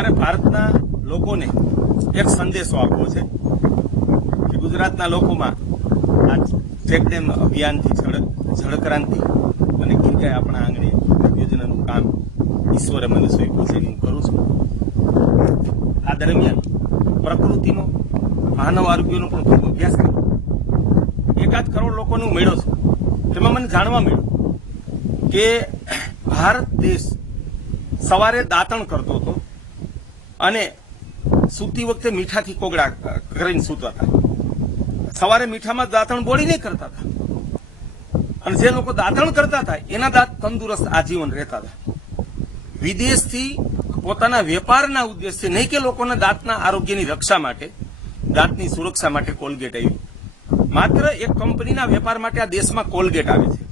મારે ભારતના લોકોને એક સંદેશો આપવો છે કે ગુજરાતના લોકોમાં આ ચેકડેમ અભિયાનથી જળક્રાંતિ અને ગીરગાય આપણા આંગણે યોજનાનું કામ ઈશ્વરે મને સોંપ્યું છે હું કરું છું. આ દરમિયાન પ્રકૃતિનો માનવ આરોગ્યનો પણ ખૂબ અભ્યાસ કર્યો. 1 કરોડ લોકોને હું મળ્યો છું. તેમાં મને જાણવા મળ્યું કે ભારત દેશ સવારે દાંતણ કરતો હતો અને સૂતી વખતે મીઠાથી કોગળા કરીને સૂતા હતા. સવારે મીઠામાં દાંતણ બોળી નહીં કરતા હતા અને જે લોકો દાંતણ કરતા હતા એના દાંત તંદુરસ્ત આજીવન રહેતા હતા. વિદેશથી પોતાના વેપારના ઉદ્દેશથી નહીં કે લોકોના દાંતના આરોગ્યની રક્ષા માટે, દાંતની સુરક્ષા માટે કોલગેટ આવી. માત્ર એક કંપનીના વેપાર માટે આ દેશમાં કોલગેટ આવે છે.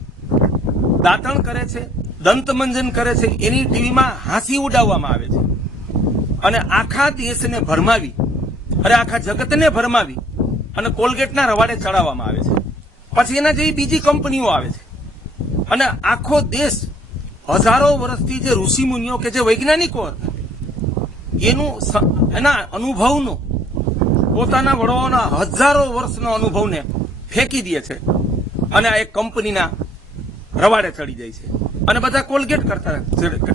દાંતણ કરે છે, દંતમંજન કરે છે, એની ટીવીમાં હાંસી ઉડાવવામાં આવે છે અને આખા દેશને ભરમાવી, આખા જગતને ભરમાવી અને કોલગેટના રવાડે ચડાવવામાં આવે છે. પછી એના જેવી બીજી કંપનીઓ આવે છે અને આખો દેશ હજારો વર્ષથી જે ઋષિમુનિઓ કે જે વૈજ્ઞાનિકો હતા એના અનુભવનો, પોતાના વડોના હજારો વર્ષનો અનુભવને ફેંકી દે છે અને આ એક કંપનીના રવાડે ચડી જાય છે અને બધા કોલગેટ કરતા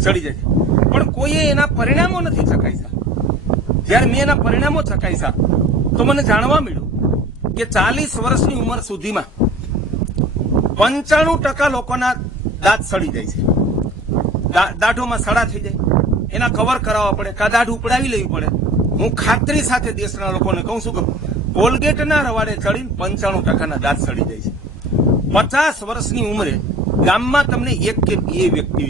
ચડી જાય છે. પણ કોઈએ એના પરિણામો નથી ચકાસ્યા. જયારે મેં એના પરિણામો ચકાસ્યા તો મને જાણવા મળ્યું કે 40 વર્ષની ઉંમર સુધીમાં 95% લોકોના દાંત સડી જાય છે. દાઢોમાં સડા થઈ જાય, એના કવર કરાવવા પડે, કા દાઢ ઉપડાવી લેવી પડે. હું ખાતરી સાથે દેશના લોકોને કહું છું કે કોલગેટના રવાડે ચડીને 95%ના દાંત સડી જાય છે. 50 વર્ષની ઉંમરે ગામમાં તમને એક કે બે વ્યક્તિ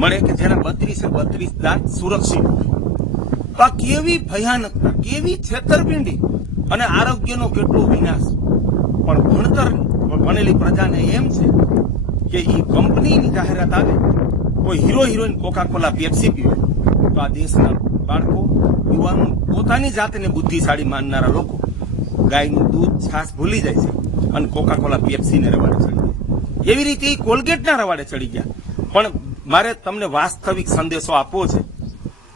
મળે કે જેના 32 દાંત સુરક્ષિત હોય. તો આ કેવી ભયાનકતા, કેવી છેતરપિંડી અને આરોગ્યનો કેટલો વિનાશ. પણ ભણેલી પ્રજાને એમ છે કે એ કંપનીની જાહેરાત આવે, કોઈ hero heroine Coca Cola Pepsi પીવે તો આ દેશના બાળકો, યુવાનો, પોતાની જાતને બુદ્ધિશાળી માનનારા લોકો ગાયનું દૂધ, છાશ ભૂલી જાય છે અને કોકા કોલા પેપ્સીને રવાડે ચડી જાય. એવી રીતે એ કોલગેટના રવાડે ચડી ગયા. પણ મારે તમને વાસ્તવિક સંદેશો આપવો છે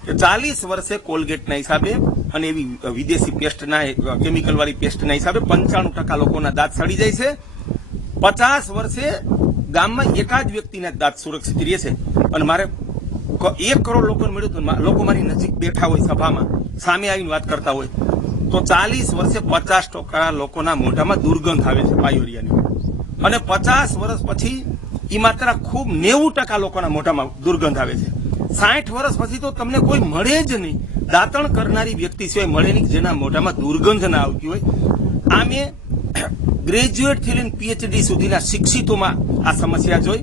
કે 40 વર્ષે કોલગેટના હિસાબે અને એવી વિદેશી પેસ્ટના, કેમિકલ વાળી પેસ્ટના હિસાબે 95% લોકોના દાંત સડી જાય છે. 50 વર્ષે ગામમાં એકાદ વ્યક્તિના દાંત સુરક્ષિત રહે છે. અને મારે 1 કરોડ લોકોને મળ્યું હતું. લોકો મારી નજીક બેઠા હોય, સભામાં સામે આવીને વાત કરતા હોય તો 40 વર્ષે 50% લોકોના મોઢામાં દુર્ગંધ આવે છે પાયોરિયાની. અને 50 વર્ષ પછી એ માત્ર ખૂબ 90% લોકોના મોઢામાં દુર્ગંધ આવે છે. 60 વર્ષ પછી તો તમને કોઈ મળે જ નહીં. દાંતણ કરનારી વ્યક્તિ સિવાય મળે નહીં જેના મોઢામાં દુર્ગંધ ના આવતી હોય. આ મેં ગ્રેજ્યુએટ થી લઈને પીએચડી સુધીના શિક્ષિતોમાં આ સમસ્યા જોઈ,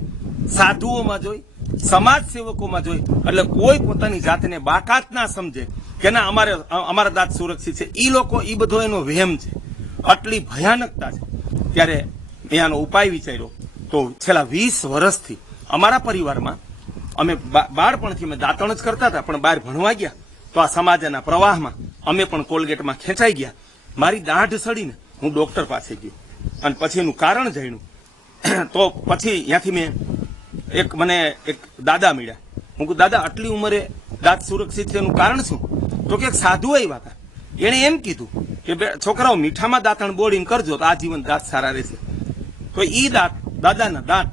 સાધુઓમાં જોઈ, સમાજ સેવકોમાં જોઈ. એટલે કોઈ પોતાની જાતને બાકાત ના સમજે કે ના અમારા દાંત સુરક્ષિત છે. એ લોકો એ બધો એનો વહેમ છે. આટલી ભયાનકતા છે. ત્યારે મેં આનો ઉપાય વિચાર્યો તો છેલ્લા 20 વર્ષથી અમારા પરિવારમાં અમે બાળપણથી અમે દાંતણ જ કરતા હતા, પણ બહાર ભણવા ગયા તો આ સમાજના પ્રવાહમાં અમે પણ કોલગેટમાં ખેંચાઈ ગયા. મારી દાઢ સડીને હું ડોક્ટર પાસે ગયો અને પછી એનું કારણ જાણ્યું. તો પછી ત્યાંથી મને એક દાદા મળ્યા. હું કહું, દાદા આટલી ઉંમરે દાંત સુરક્ષિત છે એનું કારણ શું? તો કે સાધુ આવ્યા હતા, એણે એમ કીધું કે છોકરાઓ મીઠામાં દાંતણ બોળીને કરજો તો આજીવન દાંત સારા રહેશે. તો ઈ દાદાના દાંત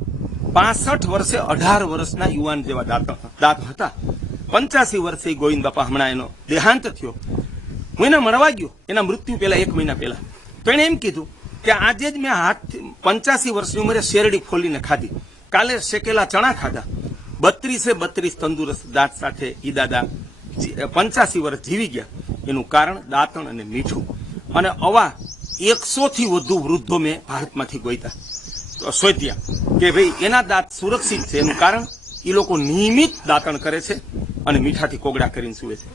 65 વર્ષે 18 વર્ષના યુવાન જેવા દાંત હતા. 85 વર્ષે ગોવિંદ બાપા હમણાં એનો દેહાંત થયો. હું એને મળવા ગયો એના મૃત્યુ પહેલા 1 મહિના પહેલા. તો એને એમ કીધું કે આજે જ મેં 85 વર્ષની ઉંમરે શેરડી ખોલીને ખાધી, કાલે શેકેલા ચણા ખાધા. 32 તંદુરસ્ત દાંત સાથે ઈ દાદા 85 વર્ષ જીવી ગયા. એનું કારણ દાંતણ અને મીઠું. અને આવા 100 થી વધુ વૃદ્ધો મેં ભારતમાંથી શોધ્યા કે ભાઈ એના દાંત સુરક્ષિત છે. એનું કારણ એ લોકો નિયમિત દાંતણ કરે છે અને મીઠાથી કોગળા કરીને સૂવે છે.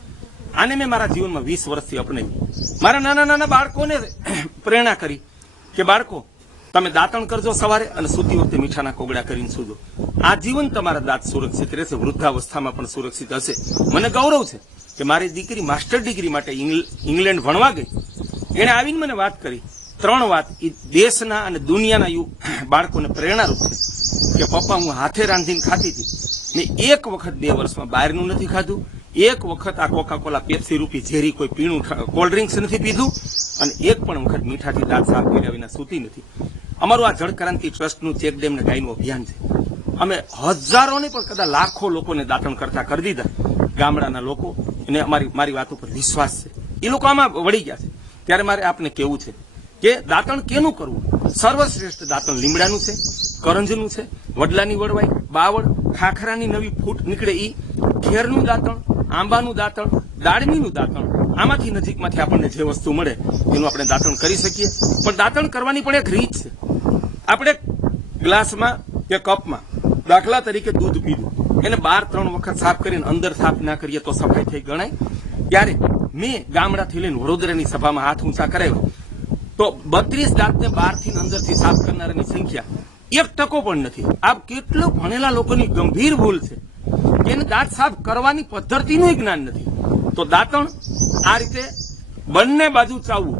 આને મેં મારા જીવનમાં 20 વર્ષથી અપનાવી. મારા નાના બાળકોને પ્રેરણા કરી કે બાળકો તમે દાંતણ કરજો સવારે અને સૂતી વખતે મીઠાના કોગળા કરીને સૂજો. આજીવન તમારા દાંત સુરક્ષિત રહેશે, વૃદ્ધાવસ્થામાં પણ સુરક્ષિત હશે. મને ગૌરવ છે કે મારી દીકરી માસ્ટર ડિગ્રી માટે ઇંગ્લેન્ડ ભણવા ગઈ. એને આવીને મને વાત કરી. 3 વાત એ દેશના અને દુનિયાના બાળકોને પ્રેરણારૂપ છે કે પપ્પા હું હાથે રાંધીને ખાતી હતી. મેં 1 વખત 2 વર્ષમાં બહારનું નથી ખાધું, એક વખત આ કોકાકોલા પેપ્સી રૂપી ઝેરી કોઈ પીણું કોલ્ડ ડ્રિંક્સ નથી પીધું અને એક પણ વખત મીઠાથી દાંત સાફ કર્યા વિના સૂતી નથી. અમારું આ જળ ક્રાંતિ ટ્રસ્ટનું ચેક ડેમ ને ગાયનું અભિયાન છે. અમે હજારોને પણ કદાચ લાખો લોકોને દાંતણ કરતા કરી દીધા. ગામડાના લોકો એને મારી વાત ઉપર વિશ્વાસ છે, એ લોકો આમાં વળી ગયા છે. ત્યારે મારે આપને કેવું છે કે દાંતણ કેનું કરવું? સર્વશ્રેષ્ઠ દાંતણ લીમડાનું છે, કરંજનું છે, વડલાની વડવાઈ, બાવળ, ખાખરાની નવી ફૂટ નીકળે ઈ, ખેરનું દાંતણ, આંબાનું દાંતણ, દાડમીનું દાંતણ, આમાંથી નજીકમાંથી આપણને જે વસ્તુ મળે એનું આપણે દાંતણ કરી શકીએ. પણ દાંતણ કરવાની પણ એક રીત છે. આપણે ગ્લાસમાં કે કપમાં દાખલા તરીકે દૂધ પીધું, એને 12-3 વખત સાફ કરીને અંદર સાફ ના કરીએ તો સફાઈ થઈ ગણાય. ત્યારે મેં ગામડાથી લઈને વડોદરાની સભામાં હાથ ઊંચા કરાવ્યા તો 32 દાંતને બહારથી અંદરથી સાફ કરનારની સંખ્યા 1% પણ નથી. આ કેટલો ભણેલા લોકોની ગંભીર ભૂલ છે કે એને દાંત સાફ કરવાની પદ્ધતિનું જ્ઞાન નથી. તો દાંતણ આ રીતે બંને બાજુ ચાવવું.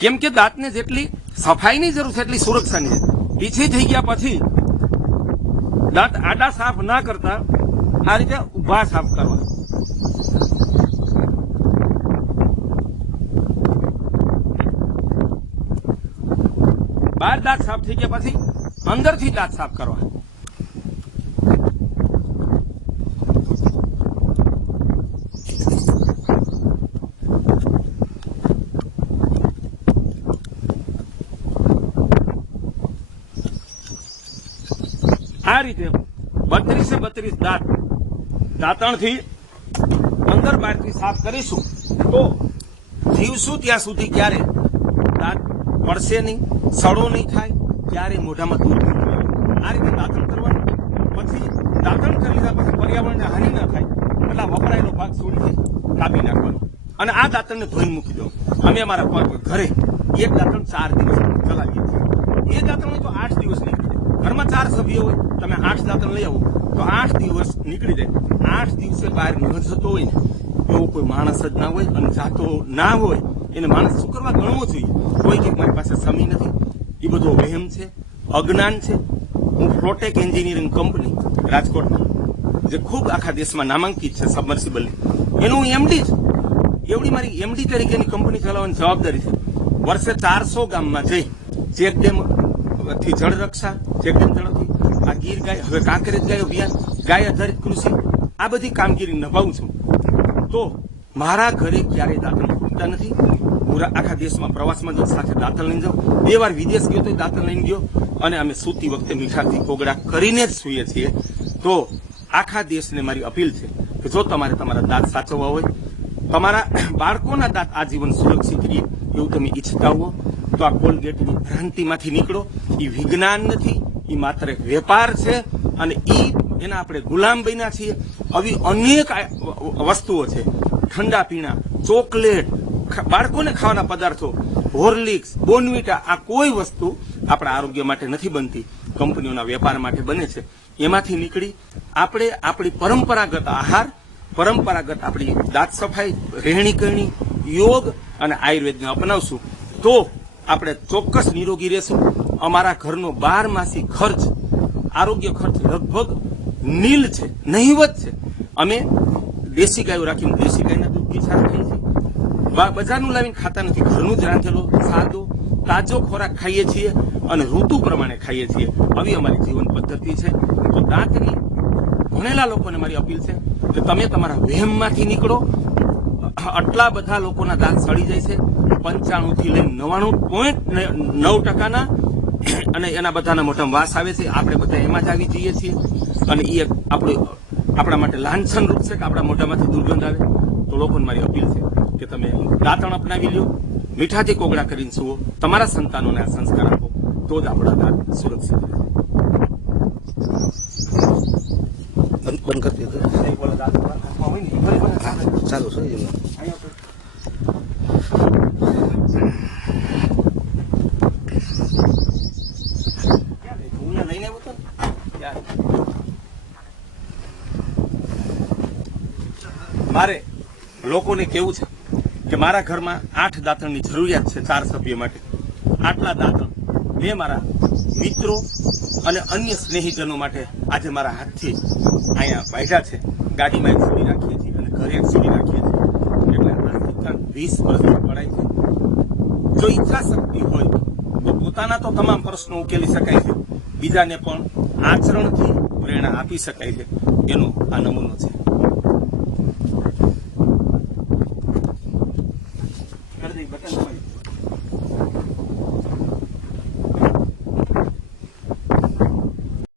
કેમ કે દાંતને જેટલી સફાઈની જરૂર છે એટલી સુરક્ષાની છે. પીછી થઈ ગયા પછી દાંત આડા સાફ ના કરતા આ રીતે ઉભા સાફ કરવા. બહાર દાંત સાફ થઈ ગયા પછી અંદરથી દાંત સાફ કરવા. આ રીતે 32 દાંત દાંતણથી અંદર બહારથી સાફ કરીશું તો જીવશું ત્યાં સુધી ક્યારે દાંત પડશે નહીં, સડો નહીં થાય, ક્યારે મોઢામાં દૂધ નહીં આવે. આ રીતે દાંતણ કરવાનું. પછી દાંતણ કરી લીધા પછી પર્યાવરણને હાનિ ના થાય એટલે વપરાયેલો ભાગ છોડી કાપી નાખવાનો અને આ દાંતણને ધોઈને મૂકી દો. અમે અમારા ઘરે એક દાંતણ 4 દિવસ ચલાવીએ છીએ. એ દાંતણ તો 8 દિવસ નીકળી જાય. ઘરમાં 4 સભ્યો હોય, તમે 8 દાંતણ લઈ આવો તો 8 દિવસ નીકળી જાય. 8 દિવસે બહાર ન જતો હોય ને એવો કોઈ માણસ જ ના હોય અને જાતો ના હોય એને માણસ શું કરવા ગણવો જોઈએ? કોઈ કે મારી પાસે સમય નથી, એ બધો વહેમ છે, અજ્ઞાન છે. હું ફ્લોટેક એન્જિનિયરિંગ કંપની રાજકોટમાં જે ખૂબ આખા દેશમાં નામાંકિત છે સબમર્સિબલની, એનું હું એમડી છું. એવડી મારી એમડી તરીકેની કંપની ચલાવવાની જવાબદારી છે. વર્ષે 400 ગામમાં જઈ ચેકડેમ થી જળ રક્ષા, ચેકડેમ તળાવથી આ ગીર ગાય, હવે કાંકરેજ ગાય અભિયાન, ગાય આધારિત કૃષિ, આ બધી કામગીરી નિભાવું છું. તો મારા ઘરે ક્યારેય દાંતણ ખૂટતા નથી. પૂરા આખા દેશમાં પ્રવાસમાં જો સાથે દાંતણ લઈને જાઉં, 2 વાર વિદેશ ગયો તો દાંતણ લઈને ગયો અને અમે સૂતી વખતે મીઠાથી કોગળા કરીને જ સૂઈએ છીએ. તો આખા દેશને મારી અપીલ છે કે જો તમારે તમારા દાંત સાચવવા હોય, તમારા બાળકોના દાંત આજીવન સુરક્ષિત રહે એવું તમે ઈચ્છતા હો તો આ કોલગેટની ભ્રાંતિમાંથી નીકળો. એ વિજ્ઞાન નથી, એ માત્ર એક વેપાર છે અને એના આપણે ગુલામ બન્યા છીએ. આવી અનેક વસ્તુઓ છે, ઠંડા પીણા, ચોકલેટ, બાળકોને ખાવાના પદાર્થો, હોર્લિક્સ, બોર્નવિટા, આ કોઈ વસ્તુ આપણા આરોગ્ય માટે નથી બનતી, કંપનીઓના વેપાર માટે બને છે. એમાંથી નીકળી આપણે આપણી પરંપરાગત આહાર, પરંપરાગત આપણી દાંત સફાઈ, રહેણી કરણી, યોગ અને આયુર્વેદને અપનાવશું તો આપણે ચોક્કસ નિરોગી રહેશું. અમારા ઘરનો 12 માસી ખર્ચ, આરોગ્ય ખર્ચ લગભગ નીલ છે, નહીવત છે. અમે દેશી ગાયો રાખીને દેશી ગાયના દૂધથી સારા ખાઈએ છીએ. બજારનું લાવીને ખાતા નથી. ઘરનું જ રાંધેલો સાદો તાજો ખોરાક ખાઈએ છીએ અને ઋતુ પ્રમાણે ખાઈએ છીએ. આવી અમારી જીવન પદ્ધતિ છે. તો દાંતની ભણેલા લોકોને મારી અપીલ છે કે તમે તમારા વહેમમાંથી નીકળો. આટલા બધા લોકોના દાંત સડી જાય છે, 95 થી લઈને 99.9%ના, અને એના બધાના મોઢામાં વાસ આવે છે. આપણે બધા એમાં જ આવી જઈએ છીએ અને એ આપણા માટે લાંછન રૂપ છે કે આપણા મોઢામાંથી દુર્ગંધ આવે. તો લોકોને મારી અપીલ છે કે તમે દાંતણ અપનાવી લ્યો, મીઠાથી કોગળા કરીને સુવો, તમારા સંતાનોને આ સંસ્કાર આપો તો જ આપણા દાંત સુરક્ષિત રહે. બંધ કરી દીધું. ચાલુ છે. લઈને આવ્યો તો મારે લોકોને કેવું છે કે મારા ઘરમાં 8 દાંતણની જરૂરિયાત છે 4 સભ્ય માટે. આટલા દાંતણ 2 મેં મારા મિત્રો અને અન્ય સ્નેહીજનો માટે આજે મારા હાથથી અહીંયા બાંધ્યા છે. ગાડીમાં એક સીડી રાખીએ છીએ અને ઘરે એક સીડી રાખીએ છીએ. એટલે આ શિક્ષણ 20 વર્ષથી પડાય છે. જો ઈચ્છા શક્તિ હોય તો પોતાના તો તમામ પ્રશ્નો ઉકેલી શકાય છે, બીજાને પણ આચરણથી પ્રેરણા આપી શકાય છે. એનો આ નમૂનો છે.